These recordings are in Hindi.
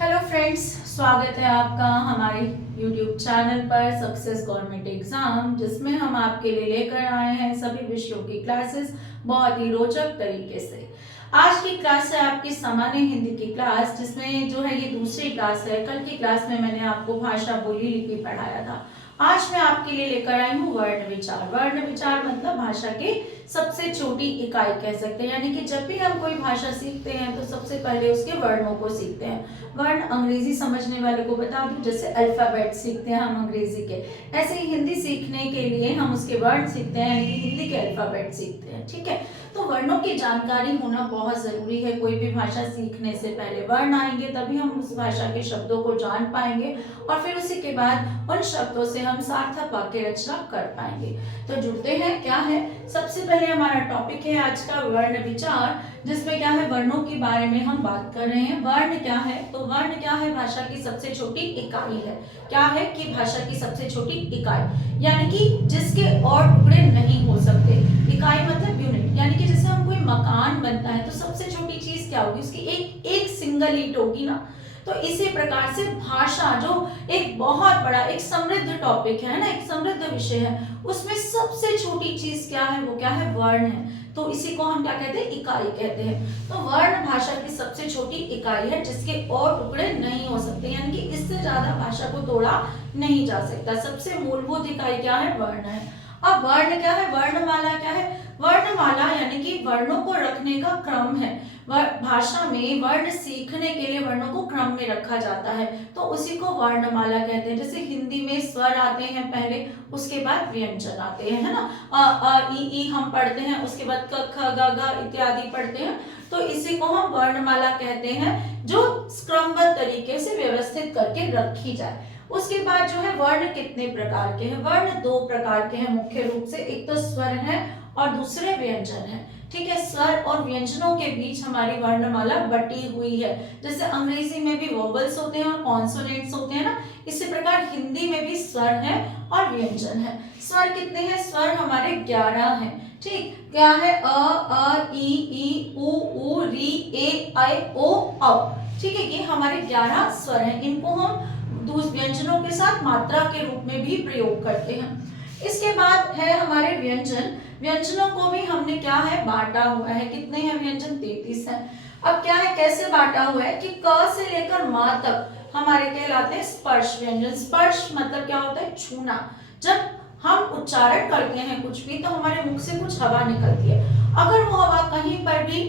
हेलो फ्रेंड्स, स्वागत है आपका हमारे यूट्यूब चैनल पर सक्सेस गवर्नमेंट एग्जाम, जिसमें हम आपके लिए लेकर आए हैं सभी विषयों की क्लासेस बहुत ही रोचक तरीके से। आज की क्लास है आपकी सामान्य हिंदी की क्लास, जिसमें जो है ये दूसरी क्लास है। कल की क्लास में मैंने आपको भाषा बोली लिपि पढ़ाया था। आज मैं आपके लिए लेकर आई हूँ वर्ण विचार। वर्ण विचार मतलब भाषा की सबसे छोटी इकाई कह सकते हैं, यानी कि जब भी हम कोई भाषा सीखते हैं तो सबसे पहले उसके वर्णों को सीखते हैं। वर्ण अंग्रेजी समझने वाले को बता दूं, जैसे अल्फाबेट सीखते हैं हम अंग्रेजी के, ऐसे ही हिंदी सीखने के लिए हम उसके वर्ण सीखते हैं, यानी हिंदी के अल्फाबेट सीखते हैं। ठीक है, तो वर्णों की जानकारी होना बहुत जरूरी है। कोई भी भाषा सीखने से पहले वर्ण आएंगे, तभी हम उस भाषा के शब्दों को जान पाएंगे और फिर उसी के बाद उन शब्दों से हम सार्थक वाक्य रचना कर पाएंगे। तो जुड़ते हैं, क्या है सबसे पहले हमारा टॉपिक है आज का वर्ण विचार, जिसमें क्या है वर्णों के बारे में हम बात कर रहे हैं। वर्ण क्या है? तो वर्ण क्या है? भाषा की सबसे छोटी इकाई है। क्या है कि भाषा की सबसे छोटी इकाई, यानी कि जिसके और टुकड़े नहीं हो सकते। इकाई मतलब यूनिट, यानी कि जैसे हम कोई मकान बनता है तो सबसे छोटी चीज क्या होगी? उसकी एक एक सिंगल ईंट होगी ना। तो इसी प्रकार से भाषा जो एक बहुत बड़ा एक समृद्ध टॉपिक है ना, एक समृद्ध विषय है, उसमें सबसे छोटी चीज क्या है? वो क्या है? वर्ण है। तो इसी को हम क्या कहते हैं? इकाई कहते हैं। तो वर्ण भाषा की सबसे छोटी इकाई है, जिसके और टुकड़े नहीं हो सकते, यानी कि इससे ज्यादा भाषा को तोड़ा नहीं जा सकता। सबसे मूलभूत इकाई क्या है? वर्ण है। अब वर्ण क्या है? वर्णमाला क्या है? वर्णमाला यानी कि वर्णों को रखने का क्रम है। भाषा में वर्ण सीखने के लिए वर्णों को क्रम में रखा जाता है, तो उसी को वर्णमाला कहते हैं। जैसे हिंदी में स्वर आते हैं पहले, उसके बाद व्यंजन आते हैं, है ना। अ ई हम पढ़ते हैं, उसके बाद क ख ग घ इत्यादि पढ़ते हैं। तो इसी को हम वर्णमाला कहते हैं, जो क्रमबद्ध तरीके से व्यवस्थित करके रखी जाए। उसके बाद जो है वर्ण कितने प्रकार के हैं? वर्ण दो प्रकार के हैं मुख्य रूप से, एक तो स्वर है और दूसरे व्यंजन है। ठीक है, स्वर और व्यंजनों के बीच हमारी वर्णमाला बटी हुई है। जैसे अंग्रेजी में भी वोवेल्स होते हैं और कॉन्सोनेंट्स होते हैं ना, इसी प्रकार हिंदी में भी स्वर है और व्यंजन है। स्वर कितने हैं? स्वर हमारे 11 हैं। ठीक, क्या है? अ ई उ री ए ऐ ओ औ। ठीक है, ये हमारे 11 स्वर हैं। इनको हम व्यंजनों के साथ मात्रा के रूप में भी प्रयोग करते हैं। इसके बाद है हमारे व्यंजन। व्यंजनों को भी हमने क्या है? बांटा हुआ है। कितने हैं व्यंजन? 33 हैं। अब क्या है, कैसे बांटा हुआ है कि क से लेकर मां तक हमारे कहलाते हैं स्पर्श व्यंजन। स्पर्श मतलब क्या होता है? छूना। जब हम उच्चारण करते हैं कुछ भी, तो हमारे मुख से कुछ हवा निकलती है। अगर वो हवा कहीं पर भी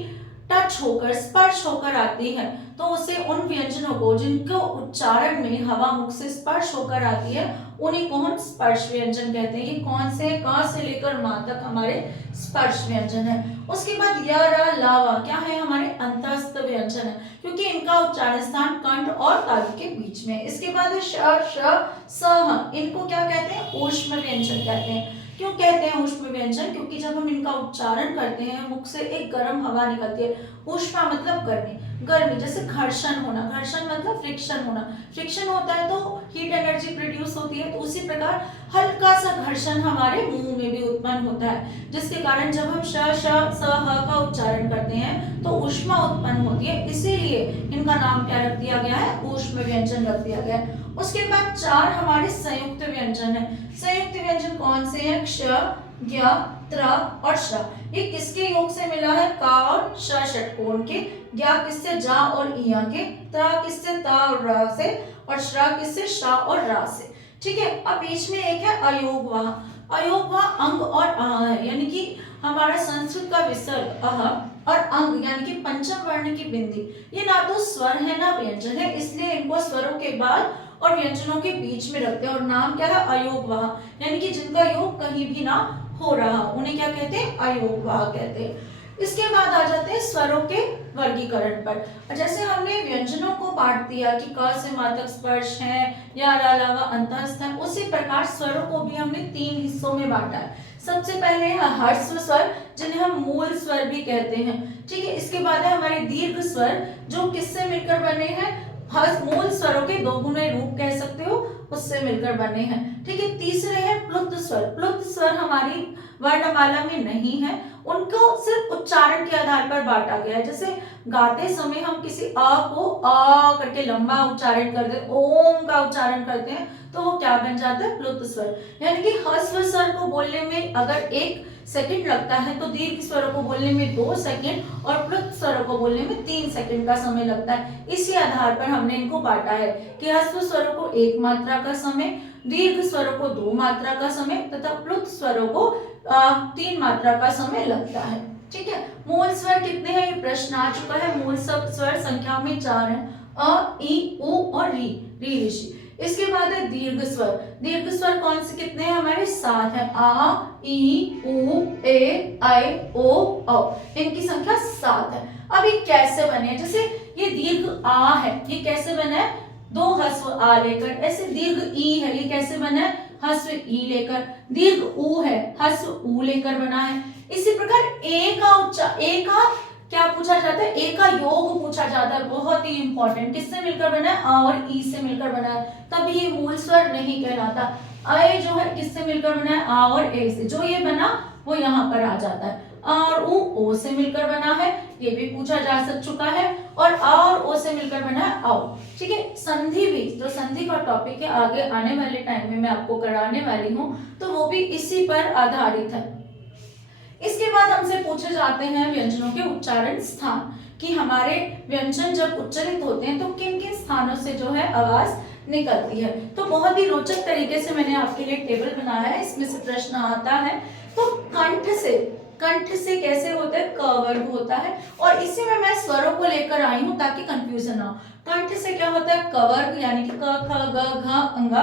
टच होकर, स्पर्श होकर आती है, तो उसे उन व्यंजनों को जिनको उच्चारण में हवा मुख से स्पर्श होकर आती है, उन्हीं को हम स्पर्श व्यंजन कहते हैं। ये कौन से? क से लेकर मां तक हमारे स्पर्श व्यंजन है। उसके बाद य र ला व क्या है? हमारे अंतस्थ व्यंजन है, क्योंकि इनका उच्चारण स्थान कंठ और तालु के बीच में है। इसके बाद है श श स ह, इनको क्या कहते हैं? ऊष्म व्यंजन कहते हैं। क्यों कहते हैं ऊष्म व्यंजन? क्योंकि जब हम इनका उच्चारण करते हैं, मुख से एक गर्म हवा निकलती है। ऊष्मा मतलब गर्मी। गर्मी जैसे घर्षण होना, घर्षण मतलब फ्रिक्शन होना। फ्रिक्शन होता है तो हीट एनर्जी प्रोड्यूस होती है, तो उसी प्रकार हल्का सा घर्षण हमारे मुंह में भी उत्पन्न होता है, जिसके कारण जब हम श श स ह का उच्चारण करते हैं तो ऊष्मा उत्पन्न होती है। इसीलिए इनका नाम क्या रख दिया गया है? ऊष्म व्यंजन रख दिया गया है। उसके बाद 4 हमारे संयुक्त व्यंजन है। संयुक्त व्यंजन कौन से हैं? क्ष, ज्ञ, त्र और श। ये किसके योग से मिला है? का और श षटकोण के। ज्ञ किससे? जा और इया के। त्र किससे? ता और र से। और श्र किससे? श और रा से। ठीक है, अब बीच में एक है अयोगवाह। अयोगवाह अंग और अह है, यानी कि हमारा संस्कृत का विसर्ग अह और अंग यानी कि पंचम वर्ण की बिंदी, ये ना तो स्वर है ना व्यंजन है, इसलिए इनको स्वरों के बाद और व्यंजनों के बीच में रखते हैं। और नाम क्या है? अयोगवाह, यानी कि जिनका योग कहीं भी ना हो रहा, उन्हें क्या कहते हैं? अयोगवाह कहते हैं। इसके बाद आ जाते हैं स्वरों के वर्गीकरण पर। जैसे हमने व्यंजनों को बांट दिया कि क से मां तक स्पर्श है या अलावा अंतस्थ है, उसी प्रकार स्वरों को भी हमने 3 हिस्सों में बांटा है। सबसे पहले है ह्रस्व स्वर, जिन्हें हम मूल स्वर भी कहते हैं। ठीक है, इसके बाद है हमारे दीर्घ स्वर, जो किससे मिलकर बने हैं? मूल स्वरों के 2 गुने रूप कह सकते हो, उससे मिलकर बने हैं। ठीक है, तीसरे हैं प्लुत स्वर। प्लुत स्वर हमारी वर्णमाला में नहीं है, उनको सिर्फ उच्चारण के आधार पर बांटा गया है। जैसे गाते समय हम किसी अ को अ करके लंबा उच्चारण करते हैं, ओम का उच्चारण करते हैं, तो वो क्या बन जाता है, प्लुत स्वर। यानी कि ह्रस्व स्वर को बोलने में अगर 1 सेकंड लगता है तो दीर्घ स्वरों को बोलने में 2 सेकंड और प्लुत स्वरों को बोलने में 3 सेकंड का समय लगता है। इसी आधार पर हमने इनको बांटा है कि ह्रस्व स्वरों को 1 मात्रा का समय, दीर्घ स्वरों को 2 मात्रा का समय तथा प्लुत स्वरों को 3 मात्रा का समय लगता है। ठीक है, मूल स्वर कितने हैं ये प्रश्न आ चुका है। मूल स्वर संख्या में 4 हैं, अ, ई, उ और री, री ऋषि। इसके बाद है दीर्घ स्वर। दीर्घ स्वर कौन से कितने हैं हमारे, 7 है, आ, ई, उ, ए, ऐ, ओ, औ। इनकी संख्या 7 है। अब ये कैसे बने, जैसे ये दीर्घ आ है, ये कैसे बना है, 2 ह्रस्व आ लेकर। ऐसे दीर्घ ई है, ये कैसे बना है, ह्रस्व ई लेकर। दीर्घ उ है, ह्रस्व उ लेकर बना है। इसी प्रकार ए का क्या पूछा जाता है, ए का योग पूछा जाता है, बहुत ही इंपॉर्टेंट। किससे मिलकर बना है, आ और ई से मिलकर बना है, तभी ये मूल स्वर नहीं कहलाता। अ जो है किससे मिलकर बना है, आ और ए से, जो ये बना वो यहाँ पर आ जाता है। आ और ओ से मिलकर बना है, ये भी पूछा जा चुका है। और आ और ओ से मिलकर बना है आओ। ठीक है, संधि भी, जो संधि का टॉपिक है आगे आने वाले टाइम में मैं आपको कराने वाली हूँ, तो वो भी इसी पर आधारित है। इसके बाद हमसे पूछे जाते हैं व्यंजनों के उच्चारण स्थान, कि हमारे व्यंजन जब उच्चारित होते हैं तो किन किन स्थानों से जो है आवाज निकलती है। तो बहुत ही रोचक तरीके से मैंने आपके लिए टेबल बनाया है, इसमें से प्रश्न आता है। तो कंठ से कैसे होता है, क वर्ग होता है, और इसी में मैं स्वरों को लेकर आई हूं ताकि कंफ्यूजन ना हो। कंठ से क्या होता है, क वर्ग, यानी कि क, ख, ग, घ, अंग।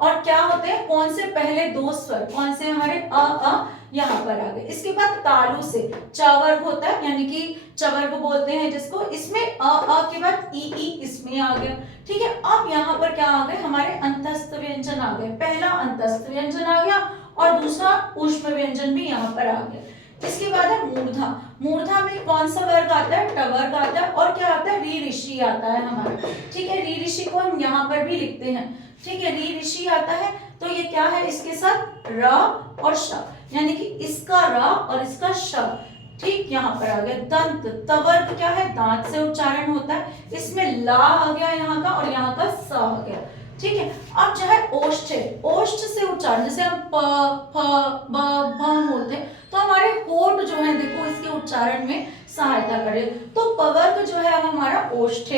और क्या होते हैं, कौन से पहले 2 स्वर, कौन से हमारे अ यहाँ पर आ गए। इसके बाद तालु से च वर्ग होता है, यानी कि चवर्ग बोलते हैं जिसको, इसमें अ के बाद ई इसमें आ गया। ठीक है, अब यहाँ पर क्या आ गए, हमारे अंतस्थ व्यंजन आ गए। पहला अंतस्थ व्यंजन आ गया और दूसरा ऊष्म व्यंजन भी यहाँ पर आ गया। इसके बाद है मूर्धा। मूर्धा में कौन सा वर्ग आता है, ट वर्ग आता है, और क्या आता है, री ऋषि आता है हमारा। ठीक है, री ऋषि को हम यहाँ पर भी लिखते हैं। ठीक है, री ऋषि आता है, तो ये क्या है, इसके साथ र और श, यानी कि इसका र और इसका श। ठीक, यहाँ पर आ गया दंत। तवर्ग क्या है, दांत से उच्चारण होता है, इसमें ला आ गया यहाँ का और यहाँ का स आ गया। ठीक है, अब जो है ओष्ठ है, ओष्ठ से उच्चारण, जैसे हम प, फ, ब, भ बोलते हैं, तो हमारे होठ जो है देखो इसके उच्चारण में सहायता करे। तो पवर्ग जो है हमारा ओष्ठ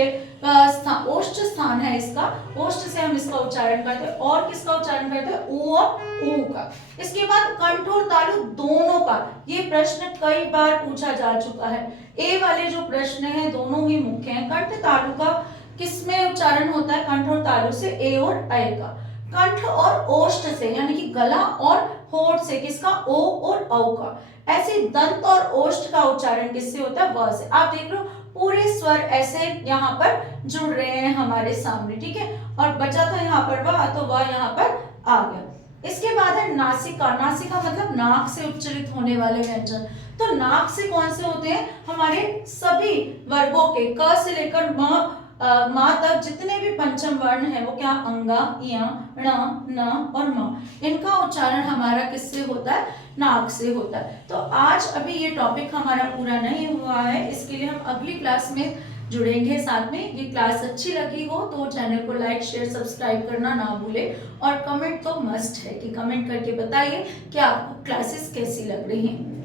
ओष्ठ स्थान है इसका, ओष्ठ से हम इसका उच्चारण करते हैं। और किसका उच्चारण करते हैं, ऊ और ऊ का। इसके बाद कंठ और तालु दोनों का, ये प्रश्न कई बार पूछा जा चुका है। ए वाले जो प्रश्न है दोनों ही मुख्य हैं। कंठ तालु का किसमें उच्चारण होता है, कंठ और तालु से ए और ऐ का। कंठ और ओष्ठ से, यानी कि गला और होठ से, किसका, ओ और औ का। ऐसे दंत और ओष्ठ का उच्चारण किससे होता है, व से। आप देख लो पूरे स्वर ऐसे यहाँ पर जुड़ रहे हैं हमारे सामने। ठीक है, और बचा था यहाँ पर व, तो वह यहाँ पर आ गया। इसके बाद है नासिका। नासिका मतलब नाक से उच्चारित होने वाले व्यंजन। तो नाक से कौन से होते हैं, हमारे सभी वर्गों के, क से लेकर माँ तक जितने भी पंचम वर्ण है वो क्या, अंगा, इया, ण, न और म, इनका उच्चारण हमारा किससे होता है, नाक से होता है। तो आज अभी ये टॉपिक हमारा पूरा नहीं हुआ है, इसके लिए हम अगली क्लास में जुड़ेंगे साथ में। ये क्लास अच्छी लगी हो तो चैनल को लाइक, शेयर, सब्सक्राइब करना ना भूले, और कमेंट तो मस्ट है कि कमेंट करके बताइए कि आपको क्लासेस कैसी लग रही हैं।